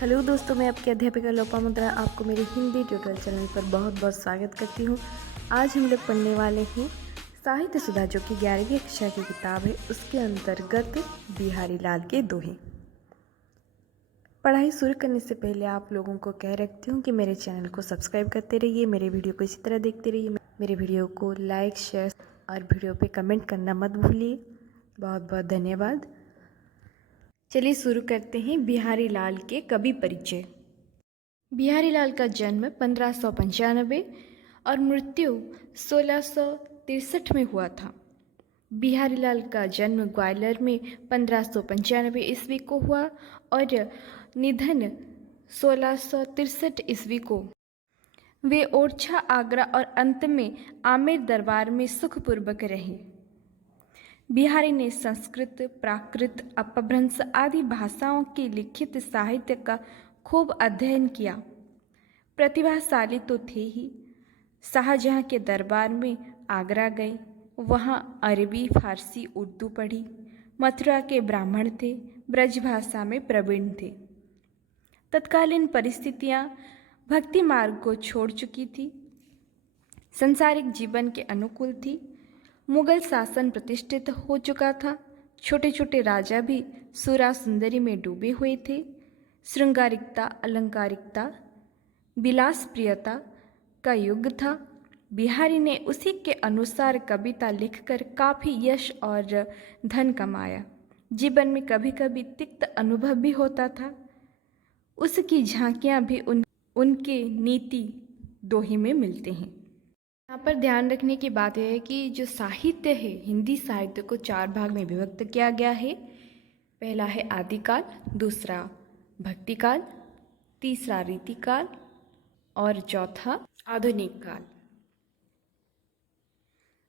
Hello दोस्तों, मैं आपकी अध्यापिका लोपामुद्रा आपको मेरे हिंदी ट्यूटोरियल चैनल पर बहुत बहुत स्वागत करती हूँ। आज हम लोग पढ़ने वाले हैं साहित्य सुधा, जो कि 11वीं कक्षा की किताब है। उसके अंतर्गत बिहारी लाल के दोहे। पढ़ाई शुरू करने से पहले आप लोगों को कह रखती हूँ कि मेरे चैनल को सब्सक्राइब करते रहिए, मेरे वीडियो को इसी तरह देखते रहिए। मेरे वीडियो को लाइक, शेयर और वीडियो पर कमेंट करना मत भूलिए। बहुत बहुत धन्यवाद। चलिए शुरू करते हैं बिहारी लाल के कवि परिचय। बिहारी लाल का जन्म 1595 और मृत्यु 1663 में हुआ था। बिहारी लाल का जन्म ग्वालियर में 1595 ईस्वी को हुआ और निधन 1663 ईस्वी को। वे ओरछा, आगरा और अंत में आमेर दरबार में सुखपूर्वक रहे। बिहारी ने संस्कृत, प्राकृत, अपभ्रंश आदि भाषाओं के लिखित साहित्य का खूब अध्ययन किया। प्रतिभाशाली तो थे ही। शाहजहाँ के दरबार में आगरा गए, वहाँ अरबी, फारसी, उर्दू पढ़ी। मथुरा के ब्राह्मण थे, ब्रज भाषा में प्रवीण थे। तत्कालीन परिस्थितियाँ भक्ति मार्ग को छोड़ चुकी थी, संसारिक जीवन के अनुकूल थी। मुगल शासन प्रतिष्ठित हो चुका था। छोटे छोटे राजा भी सुरा सुंदरी में डूबे हुए थे। श्रृंगारिकता, अलंकारिकता, विलास प्रियता का युग था। बिहारी ने उसी के अनुसार कविता लिखकर काफ़ी यश और धन कमाया। जीवन में कभी कभी तिक्त अनुभव भी होता था। उसकी झांकियाँ भी उनके नीति दोहे में मिलते हैं। यहाँ पर ध्यान रखने की बात यह है कि जो साहित्य है, हिंदी साहित्य को 4 भाग में विभक्त किया गया है। पहला है आदिकाल, दूसरा भक्तिकाल, तीसरा रीतिकाल और चौथा आधुनिक काल।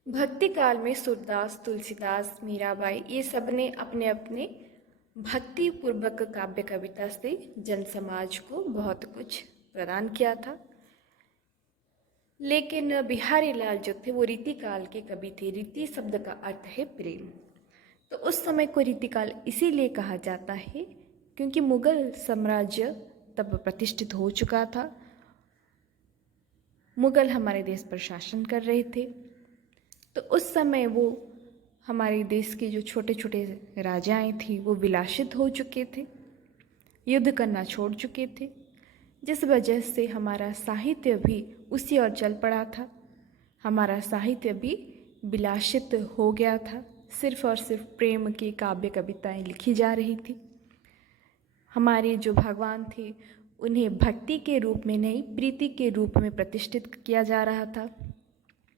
भक्ति काल में सूरदास, तुलसीदास, मीराबाई ये सब ने अपने अपने भक्ति पूर्वक काव्य कविता से जन समाज को बहुत कुछ प्रदान किया था। लेकिन बिहारी लाल जो थे वो रीतिकाल के कवि थे। रीति शब्द का अर्थ है प्रेम। तो उस समय को रीतिकाल इसीलिए कहा जाता है क्योंकि मुगल साम्राज्य तब प्रतिष्ठित हो चुका था। मुगल हमारे देश पर शासन कर रहे थे। तो उस समय वो हमारे देश के जो छोटे छोटे राजाएं थी वो विलासित हो चुके थे, युद्ध करना छोड़ चुके थे, जिस वजह से हमारा साहित्य भी उसी ओर चल पड़ा था। हमारा साहित्य भी विलासित हो गया था। सिर्फ और सिर्फ प्रेम की काव्य कविताएं लिखी जा रही थी। हमारे जो भगवान थे उन्हें भक्ति के रूप में नहीं, प्रीति के रूप में प्रतिष्ठित किया जा रहा था।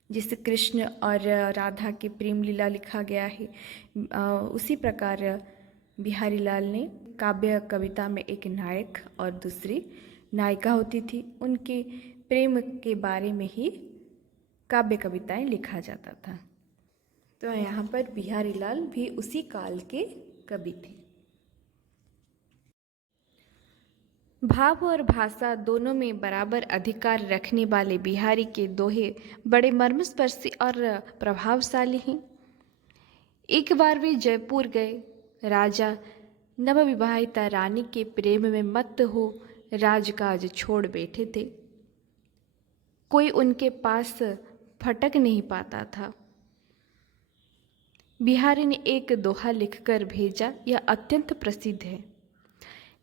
जिससे कृष्ण और राधा की प्रेम लीला लिखा गया है, उसी प्रकार बिहारी लाल ने काव्य कविता में एक नायक और दूसरी नायिका होती थी, उनके प्रेम के बारे में ही काव्य कविताएं लिखा जाता था। तो यहाँ पर बिहारी लाल भी उसी काल के कवि थे। भाव और भाषा दोनों में बराबर अधिकार रखने वाले बिहारी के दोहे बड़े मर्मस्पर्शी और प्रभावशाली हैं। एक बार वे जयपुर गए। राजा नवविवाहिता रानी के प्रेम में मत्त हो राजकाज छोड़ बैठे थे। कोई उनके पास फटक नहीं पाता था। बिहारी ने एक दोहा लिखकर भेजा, यह अत्यंत प्रसिद्ध है।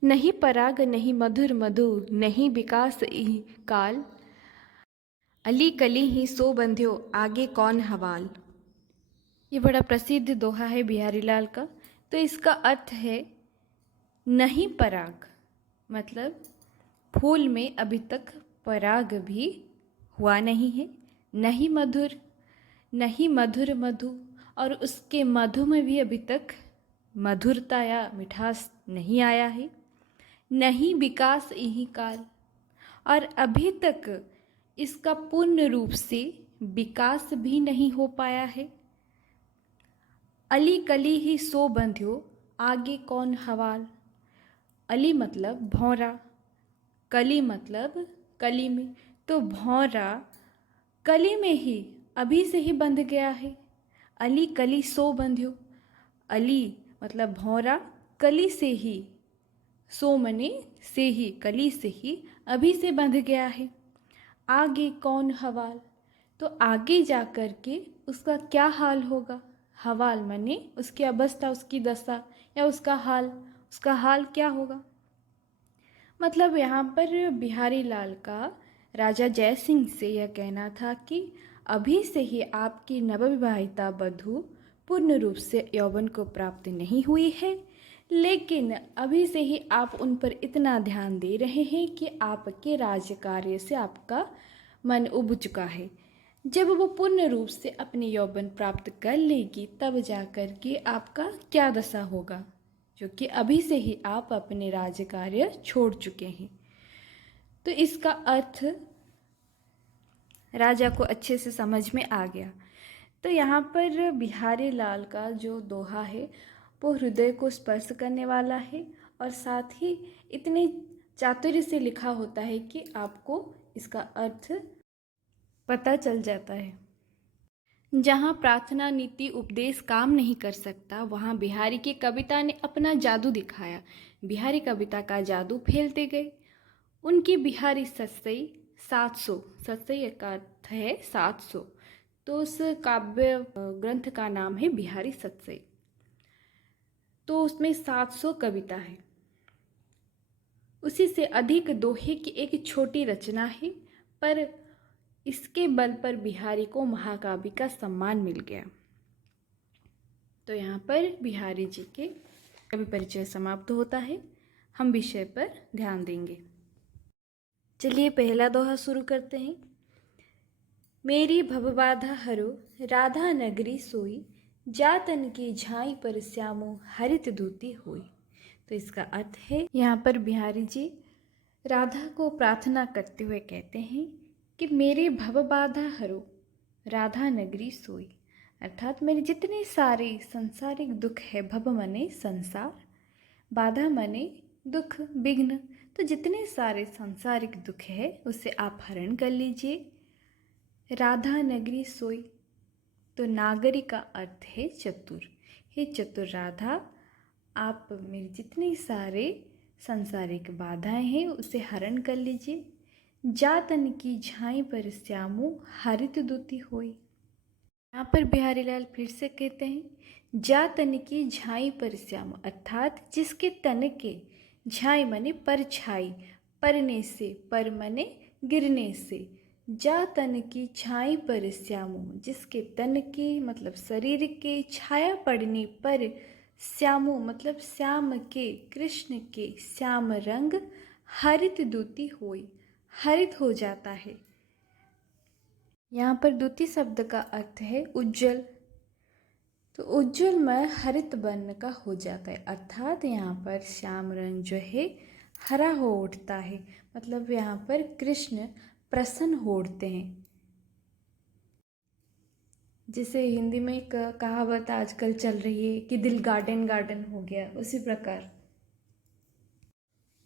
नहीं पराग नहीं मधुर मधु, नहीं विकास ई काल, अली कली ही सो बंध्यो आगे कौन हवाल। ये बड़ा प्रसिद्ध दोहा है बिहारी लाल का। तो इसका अर्थ है नहीं पराग, मतलब फूल में अभी तक पराग भी हुआ नहीं है। नहीं मधुर, नहीं मधुर मधु, और उसके मधु में भी अभी तक मधुरता या मिठास नहीं आया है। नहीं विकास यही काल, और अभी तक इसका पूर्ण रूप से विकास भी नहीं हो पाया है। अली कली ही सो बंध्यो आगे कौन हवाल। अली मतलब भौरा, कली मतलब कली में, तो भौरा कली में ही अभी से ही बंध गया है। अली कली सो बंध्यो, अली मतलब भौरा कली से ही, सो मने से ही, कली से ही अभी से बंध गया है। आगे कौन हवाल, तो आगे जा कर के उसका क्या हाल होगा। हवाल माने उसकी अवस्था, उसकी दशा या उसका हाल क्या होगा। मतलब यहाँ पर बिहारी लाल का राजा जय सिंह से यह कहना था कि अभी से ही आपकी नवविवाहिता वधू पूर्ण रूप से यौवन को प्राप्त नहीं हुई है, लेकिन अभी से ही आप उन पर इतना ध्यान दे रहे हैं कि आपके राज्य कार्य से आपका मन उब चुका है। जब वो पूर्ण रूप से अपने यौवन प्राप्त कर लेगी तब जा कर के आपका क्या दशा होगा, जो कि अभी से ही आप अपने राज्य कार्य छोड़ चुके हैं। तो इसका अर्थ राजा को अच्छे से समझ में आ गया। तो यहाँ पर बिहारी लाल का जो दोहा है वो हृदय को स्पर्श करने वाला है और साथ ही इतने चातुर्य से लिखा होता है कि आपको इसका अर्थ पता चल जाता है। जहाँ प्रार्थना नीति उपदेश काम नहीं कर सकता, वहाँ बिहारी की कविता ने अपना जादू दिखाया। बिहारी कविता का जादू फैलते गए। उनकी बिहारी सत्सई 700, सत्सई का अर्थ है 700, तो उस काव्य ग्रंथ का नाम है बिहारी सत्सई। तो उसमें 700 कविता है। उसी से अधिक दोहे की एक छोटी रचना है, पर इसके बल पर बिहारी को महाकाव्य का सम्मान मिल गया। तो यहाँ पर बिहारी जी के कवि परिचय समाप्त होता है। हम विषय पर ध्यान देंगे। चलिए पहला दोहा शुरू करते हैं। मेरी भवबाधा हरो राधा नगरी सोई, जातन की झाई पर श्यामो हरित दूती होई। तो इसका अर्थ है, यहाँ पर बिहारी जी राधा को प्रार्थना करते हुए कहते हैं कि मेरे भवबाधा हरो राधा नगरी सोई, अर्थात मेरे जितने सारे सांसारिक दुख है, भव मने संसार, बाधा मने दुख विघ्न, तो जितने सारे सांसारिक दुख है उसे आप हरण कर लीजिए। राधा नगरी सोई, तो नागरी का अर्थ है चतुर। हे चतुर राधा, आप मेरे जितने सारे सांसारिक बाधाएं हैं उसे हरण कर लीजिए। जातन की झाई पर श्यामो हरित दूती होई। यहाँ पर बिहारी लाल फिर से कहते हैं, जातन की झाई पर श्यामो, अर्थात जिसके तन के, झाई मने परछाई, परने से, पर मने गिरने से, जातन की छाई पर श्यामो, जिसके तन के मतलब शरीर के छाया पड़ने पर, श्यामो मतलब श्याम के, कृष्ण के श्याम रंग, हरित दूती होई, हरित हो जाता है। यहाँ पर दूती शब्द का अर्थ है उज्जवल, तो उज्जवलमय हरित वर्ण का हो जाता है, अर्थात यहाँ पर श्याम रंग जो है हरा हो उठता है। मतलब यहाँ पर कृष्ण प्रसन्न हो उठते हैं। जैसे हिंदी में एक कहावत आजकल चल रही है कि दिल गार्डन गार्डन हो गया, उसी प्रकार।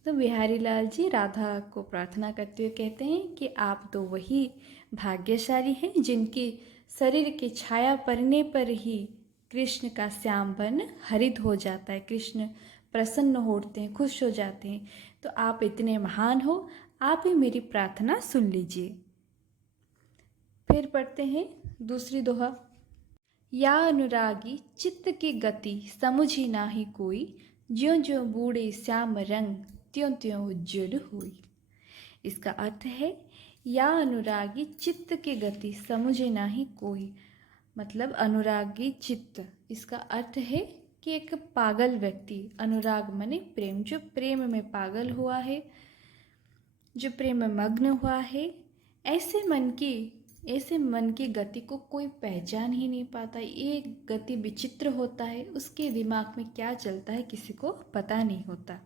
तो बिहारी लाल जी राधा को प्रार्थना करते हुए कहते हैं कि आप तो वही भाग्यशाली हैं जिनके शरीर की छाया पड़ने पर ही कृष्ण का श्याम वर्ण हरित हो जाता है, कृष्ण प्रसन्न हो उठते हैं, खुश हो जाते हैं। तो आप इतने महान हो, आप ही मेरी प्रार्थना सुन लीजिए। फिर पढ़ते हैं दूसरी दोहा। या अनुरागी चित्त की गति समझी नाही कोई, ज्यों ज्यों बूढ़े श्याम रंग त्यों त्यों उज्ज्वल हुई। इसका अर्थ है, या अनुरागी चित्त की गति समझे नाही कोई, मतलब अनुरागी चित्त, इसका अर्थ है कि एक पागल व्यक्ति, अनुराग मने प्रेम, जो प्रेम में पागल हुआ है, जो प्रेम में मग्न हुआ है, ऐसे मन की गति को कोई पहचान ही नहीं पाता। ये गति विचित्र होता है, उसके दिमाग में क्या चलता है किसी को पता नहीं होता।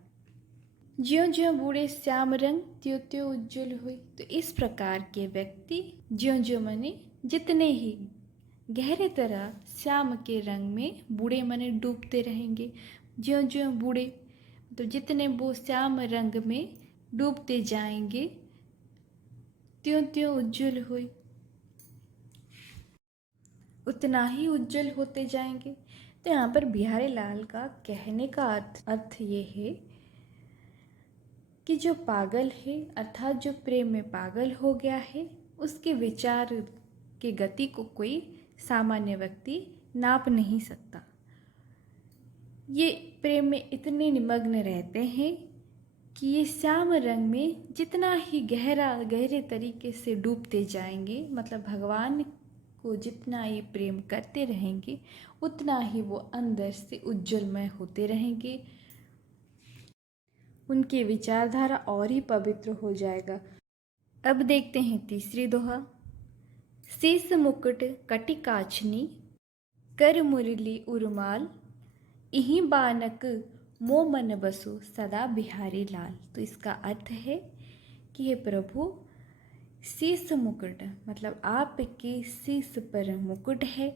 ज्यों ज्यों बूढ़े श्याम रंग त्यों त्यों उज्जवल हुई, तो इस प्रकार के व्यक्ति ज्यों ज्यों मने जितने ही गहरे तरह श्याम के रंग में बूढ़े मने डूबते रहेंगे। ज्यों ज्यों बूढ़े तो जितने वो श्याम रंग में डूबते जाएंगे, त्यों त्यों उज्जवल हुई, उतना ही उज्जवल होते जाएंगे। तो यहाँ पर बिहारी लाल का कहने का अर्थ ये है कि जो पागल है अर्थात जो प्रेम में पागल हो गया है, उसके विचार की गति को कोई सामान्य व्यक्ति नाप नहीं सकता। ये प्रेम में इतने निमग्न रहते हैं कि ये श्याम रंग में जितना ही गहरे तरीके से डूबते जाएंगे, मतलब भगवान को जितना ये प्रेम करते रहेंगे उतना ही वो अंदर से उज्जवलमय होते रहेंगे, उनकी विचारधारा और ही पवित्र हो जाएगा। अब देखते हैं तीसरी दोहा। शीस मुकुट कटिकाचनी, कर मुरली उर्माल, इही बानक मो मन बसु सदा बिहारी लाल। तो इसका अर्थ है कि हे प्रभु, शीस मुकुट मतलब आपके शीस पर मुकुट है,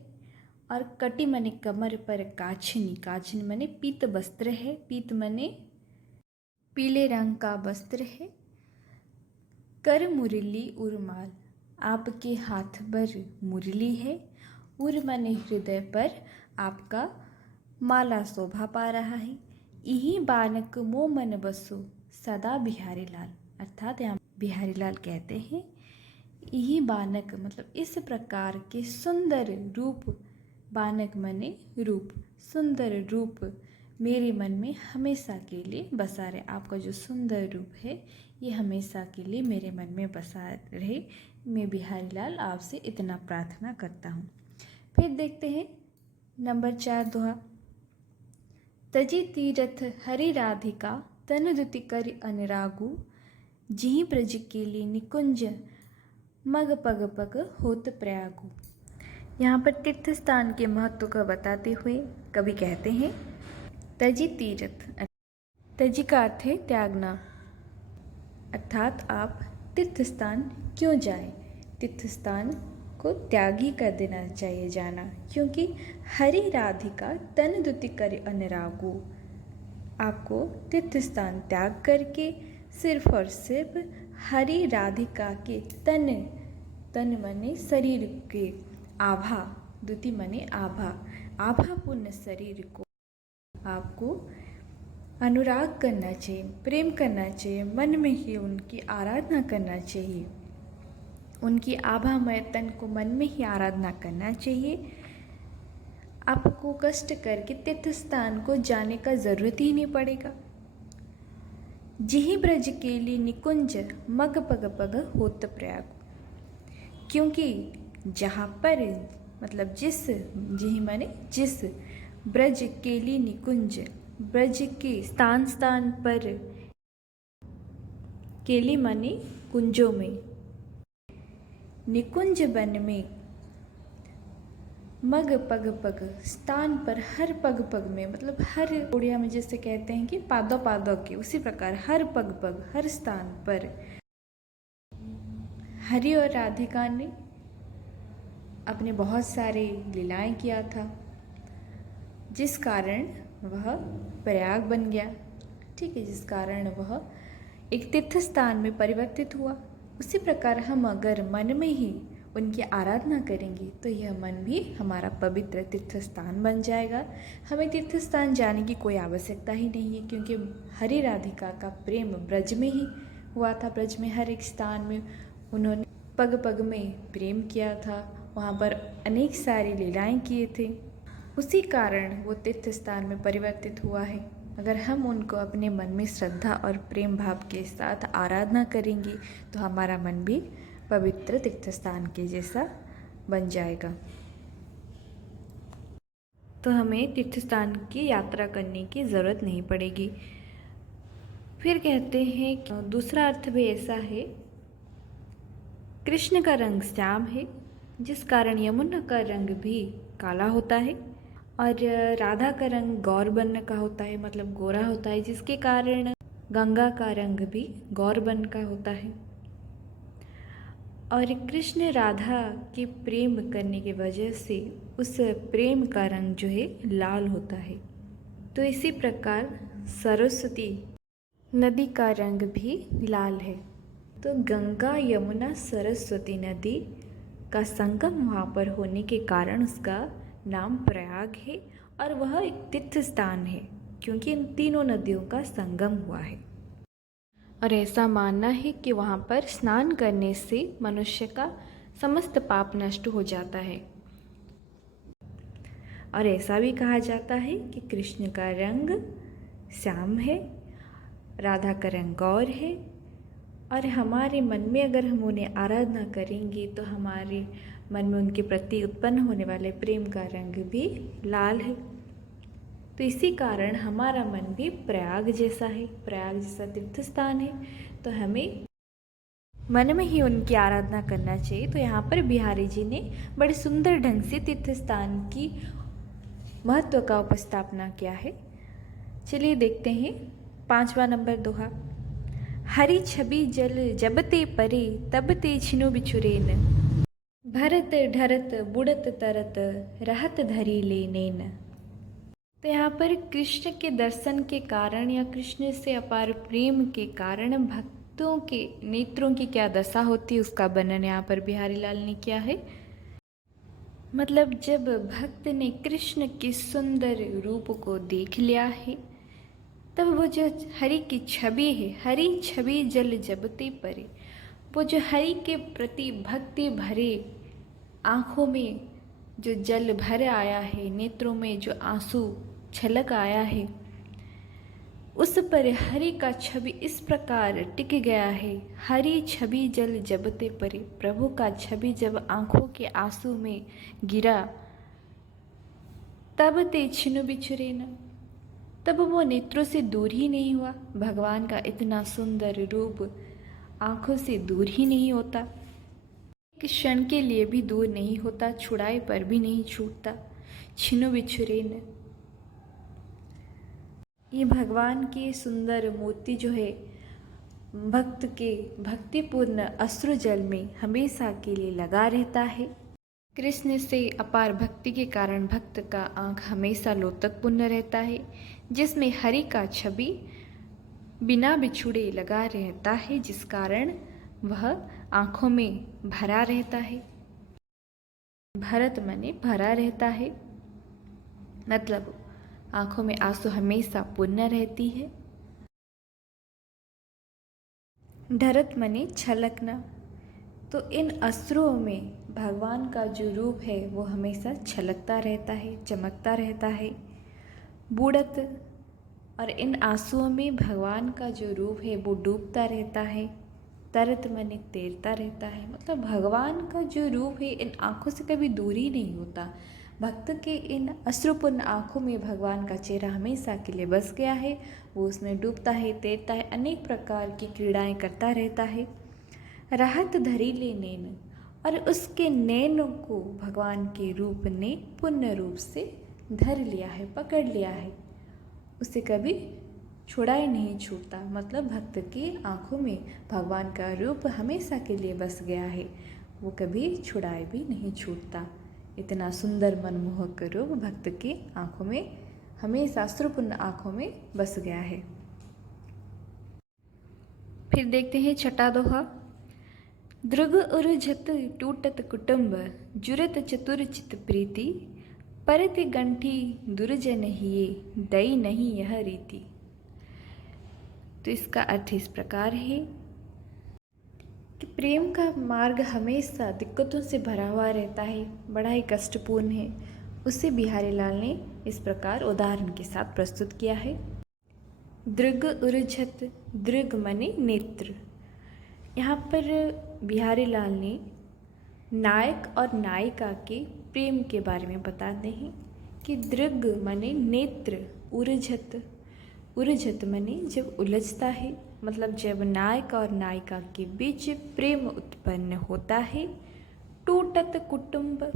और कटी मने कमर पर काछनी, काछनी मने पीत वस्त्र है, पीत मने पीले रंग का वस्त्र है। कर मुरली उर्माल, आपके हाथ पर मुरली है, उर मने हृदय पर आपका माला शोभा पा रहा है। यही बानक मो मन बसु सदा बिहारी लाल, अर्थात यहाँ बिहारी लाल कहते हैं यही बानक मतलब इस प्रकार के सुंदर रूप, बानक मने रूप, सुंदर रूप मेरे मन में हमेशा के लिए बसा रहे। आपका जो सुंदर रूप है ये हमेशा के लिए मेरे मन में बसा रहे। मैं बिहारी लाल आपसे इतना प्रार्थना करता हूँ। फिर देखते हैं नंबर 4 दोहा। तजी तीरथ हरि राधिका, तन दुति कर अनुरागु, जिहि ब्रज केली निकुंज, मग पग पग होत प्रयागु। यहाँ पर तीर्थ स्थान के महत्व को बताते हुए कवि कहते हैं तजी तीर्थ, तजी का अर्थ है त्यागना, अर्थात आप तीर्थ स्थान क्यों जाएं? तीर्थ स्थान को त्याग ही कर देना चाहिए जाना, क्योंकि हरि राधिका तन दुति कर अनुरागु, आपको तीर्थ स्थान त्याग करके सिर्फ और सिर्फ हरि राधिका के तन मने शरीर के आभा, द्युति मने आभापूर्ण शरीर को आपको अनुराग करना चाहिए, प्रेम करना चाहिए, मन में ही उनकी आराधना करना चाहिए, उनकी आभामय तन को मन में ही आराधना करना चाहिए। आपको कष्ट करके तीर्थ स्थान को जाने का ज़रूरत ही नहीं पड़ेगा। जिहि ब्रज केली निकुंज, मग पग पग होत प्रयाग, क्योंकि जहाँ पर मतलब जिहि माने जिस, ब्रज केली निकुंज, ब्रज के स्थान स्थान पर, केली माने कुंजों में, निकुंज वन में, मग पग पग स्थान पर, हर पग पग में मतलब हर, उड़िया में जैसे कहते हैं कि पादों पादों के, उसी प्रकार हर पग पग हर स्थान पर हरि और राधिका ने अपने बहुत सारे लीलाएं किया था, जिस कारण वह प्रयाग बन गया। ठीक है, जिस कारण वह एक तीर्थ स्थान में परिवर्तित हुआ। उसी प्रकार हम अगर मन में ही उनकी आराधना करेंगे तो यह मन भी हमारा पवित्र तीर्थ स्थान बन जाएगा। हमें तीर्थ स्थान जाने की कोई आवश्यकता ही नहीं है, क्योंकि हरि राधिका का प्रेम ब्रज में ही हुआ था। ब्रज में हर एक स्थान में उन्होंने पग पग में प्रेम किया था, वहाँ पर अनेक सारी लीलाएं किए थे, उसी कारण वो तीर्थ स्थान में परिवर्तित हुआ है। अगर हम उनको अपने मन में श्रद्धा और प्रेम भाव के साथ आराधना करेंगे तो हमारा मन भी पवित्र तीर्थ स्थान के जैसा बन जाएगा। तो हमें तीर्थ स्थान की यात्रा करने की ज़रूरत नहीं पड़ेगी। फिर कहते हैं कि दूसरा अर्थ भी ऐसा है, कृष्ण का रंग श्याम है, जिस कारण यमुना का रंग भी काला होता है, और राधा का रंग गौर वर्ण का होता है, मतलब गोरा होता है, जिसके कारण गंगा का रंग भी गौर वर्ण का होता है। और कृष्ण राधा के प्रेम करने की वजह से उस प्रेम का रंग जो है लाल होता है। तो इसी प्रकार सरस्वती नदी का रंग भी लाल है। तो गंगा यमुना सरस्वती नदी का संगम वहाँ पर होने के कारण उसका नाम प्रयाग है, और वह एक तीर्थ स्थान है क्योंकि इन तीनों नदियों का संगम हुआ है। और ऐसा मानना है कि वहाँ पर स्नान करने से मनुष्य का समस्त पाप नष्ट हो जाता है। और ऐसा भी कहा जाता है कि कृष्ण का रंग श्याम है, राधा का रंग गौर है, और हमारे मन में अगर हम उन्हें आराधना करेंगे तो हमारे मन में उनके प्रति उत्पन्न होने वाले प्रेम का रंग भी लाल है। तो इसी कारण हमारा मन भी प्रयाग जैसा है, प्रयाग जैसा तीर्थ स्थान है, तो हमें मन में ही उनकी आराधना करना चाहिए। तो यहाँ पर बिहारी जी ने बड़े सुंदर ढंग से तीर्थ स्थान की महत्व का उपस्थापना किया है। चलिए देखते हैं 5वां नंबर दोहा। हरि छवि जल जब ते परे तब ते छिनु बिछुरेन, भरत ढरत बुड़त तरत रहत धरी लेनेन। तो यहाँ पर कृष्ण के दर्शन के कारण या कृष्ण से अपार प्रेम के कारण भक्तों के नेत्रों की क्या दशा होती है उसका वर्णन यहाँ पर बिहारी लाल ने किया है। मतलब जब भक्त ने कृष्ण के सुंदर रूप को देख लिया है, तब वो जो हरि की छवि है, हरि छवि जल जबते परे, वो जो हरि के प्रति भक्ति भरे आँखों में जो जल भर आया है, नेत्रों में जो आंसू छलक आया है, उस पर हरि का छवि इस प्रकार टिक गया है। हरि छवि जल जबते परे, प्रभु का छवि जब आँखों के आंसू में गिरा, तब ते छिनु बिछुरे न, तब वो नेत्रों से दूर ही नहीं हुआ। भगवान का इतना सुंदर रूप आँखों से दूर ही नहीं होता, एक क्षण के लिए भी दूर नहीं होता, छुड़ाए पर भी नहीं छूटता। छिनु बिछुरे न, ये भगवान की सुंदर मूर्ति जो है भक्त के भक्तिपूर्ण अश्रु जल में हमेशा के लिए लगा रहता है। कृष्ण से अपार भक्ति के कारण भक्त का आँख हमेशा लोतकपूर्ण रहता है, जिसमें हरि का छवि बिना बिछुड़े लगा रहता है, जिस कारण वह आँखों में भरा रहता है। भरत माने भरा रहता है, मतलब आँखों में आंसू हमेशा पूर्ण रहती है। ढरत माने छलकना, तो इन अश्रुओं में भगवान का जो रूप है वो हमेशा छलकता रहता है, चमकता रहता है। बूढ़त, और इन आंसुओं में भगवान का जो रूप है वो डूबता रहता है। तरत माने तैरता रहता है, मतलब भगवान का जो रूप है इन आँखों से कभी दूर ही नहीं होता। भक्त के इन अश्रुपूर्ण आँखों में भगवान का चेहरा हमेशा के लिए बस गया है। वो उसमें डूबता है, तैरता है, अनेक प्रकार की क्रीड़ाएं करता रहता है। राहत धरी ले नैन, और उसके नैनों को भगवान के रूप ने पूर्ण रूप से धर लिया है, पकड़ लिया है, उसे कभी छुड़ाए नहीं छूटता। मतलब भक्त की आँखों में भगवान का रूप हमेशा के लिए बस गया है, वो कभी छुड़ाए भी नहीं छूटता। इतना सुंदर मनमोहक रूप भक्त की आँखों में हमेशा अश्रुपूर्ण आँखों में बस गया है। फिर देखते हैं छठा दोहा। दृग उर्झत टूटत कुटुंब, जुरत चतुर चित प्रीति, परति गंठी दुर्जन हिये, दई नहीं यह रीति। तो इसका अर्थ इस प्रकार है कि प्रेम का मार्ग हमेशा दिक्कतों से भरा हुआ रहता है, बड़ा ही कष्टपूर्ण है। उसे बिहारी लाल ने इस प्रकार उदाहरण के साथ प्रस्तुत किया है। दृग उर्झत, दृग माने नेत्र। यहाँ पर बिहारी लाल ने नायक और नायिका के प्रेम के बारे में बताते हैं कि दृग माने नेत्र, उर्झत, उर्झत माने जब उलझता है, मतलब जब नायक और नायिका के बीच प्रेम उत्पन्न होता है। टूटत कुटुंब,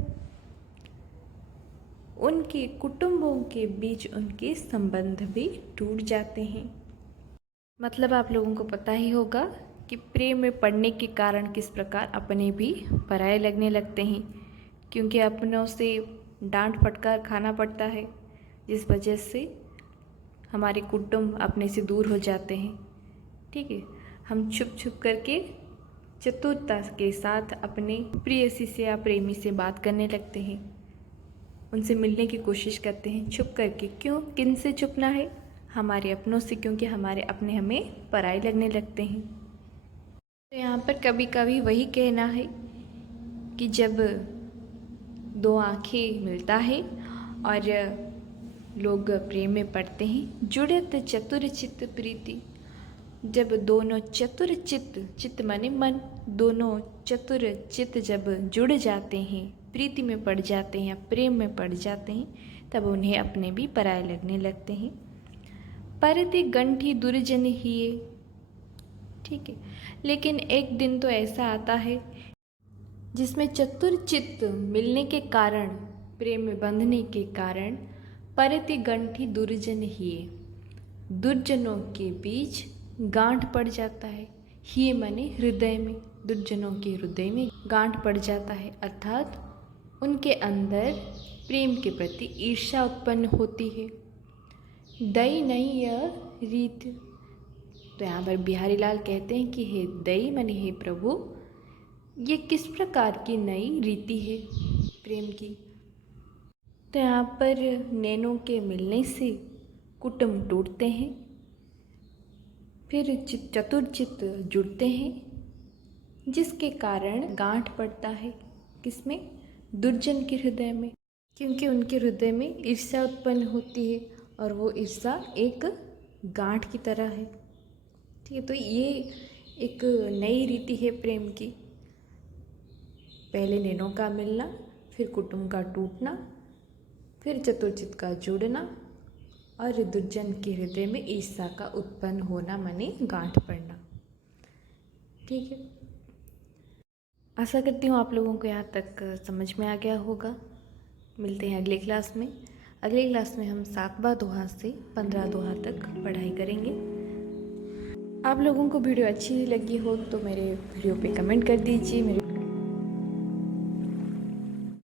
उनके कुटुंबों के बीच उनके संबंध भी टूट जाते हैं। मतलब आप लोगों को पता ही होगा कि प्रेम में पड़ने के कारण किस प्रकार अपने भी पराये लगने लगते हैं, क्योंकि अपनों से डांट फटकार खाना पड़ता है, जिस वजह से हमारे कुटुंब अपने से दूर हो जाते हैं। ठीक है, हम छुप छुप करके चतुरता के साथ अपने प्रेयसी से या प्रेमी से बात करने लगते हैं, उनसे मिलने की कोशिश करते हैं छुप करके। क्यों, किन से छुपना है? हमारे अपनों से, क्योंकि हमारे अपने हमें पराये लगने लगते हैं। तो यहाँ पर कभी कभी वही कहना है कि जब दो आँखें मिलता है और लोग प्रेम में पड़ते हैं, जुड़त चतुर चित्त प्रीति। जब दोनों चतुर चित्त, चित्त माने मन, दोनों चतुर चित्त जब जुड़ जाते हैं, प्रीति में पड़ जाते हैं या प्रेम में पड़ जाते हैं, तब उन्हें अपने भी पराये लगने लगते हैं। परति गंठी दुर्जन हिये, ठीक है। लेकिन एक दिन तो ऐसा आता है जिसमें चतुर चित्त मिलने के कारण, प्रेम में बंधने के कारण, परति गंठी दुर्जन हिये, दुर्जनों के बीच गांठ पड़ जाता है। हिये माने हृदय में, दुर्जनों के हृदय में गांठ पड़ जाता है, अर्थात उनके अंदर प्रेम के प्रति ईर्ष्या उत्पन्न होती है। दई नहीं यह रीत, तो यहाँ पर बिहारी लाल कहते हैं कि हे दई माने हे प्रभु, ये किस प्रकार की नई रीति है प्रेम की। तो यहाँ पर नैनों के मिलने से कुटुंब टूटते हैं, फिर चतुर्चित्त जुड़ते हैं, जिसके कारण गांठ पड़ता है किसमें, दुर्जन के हृदय में, क्योंकि उनके हृदय में ईर्ष्या उत्पन्न होती है और वो ईर्ष्या एक गांठ की तरह है, ठीक है। तो ये एक नई रीति है प्रेम की, पहले नैनों का मिलना, फिर कुटुंब का टूटना, फिर चतुर्चित्त का जुड़ना और दुर्जन के हृदय में ईर्ष्या का उत्पन्न होना माने गांठ पड़ना, ठीक है। आशा करती हूँ आप लोगों को यहाँ तक समझ में आ गया होगा। मिलते हैं अगले क्लास में। अगले क्लास में हम 7वां दोहा से 15 दोहा तक पढ़ाई करेंगे। आप लोगों को वीडियो अच्छी लगी हो तो मेरे वीडियो पे कमेंट कर दीजिए, मेरे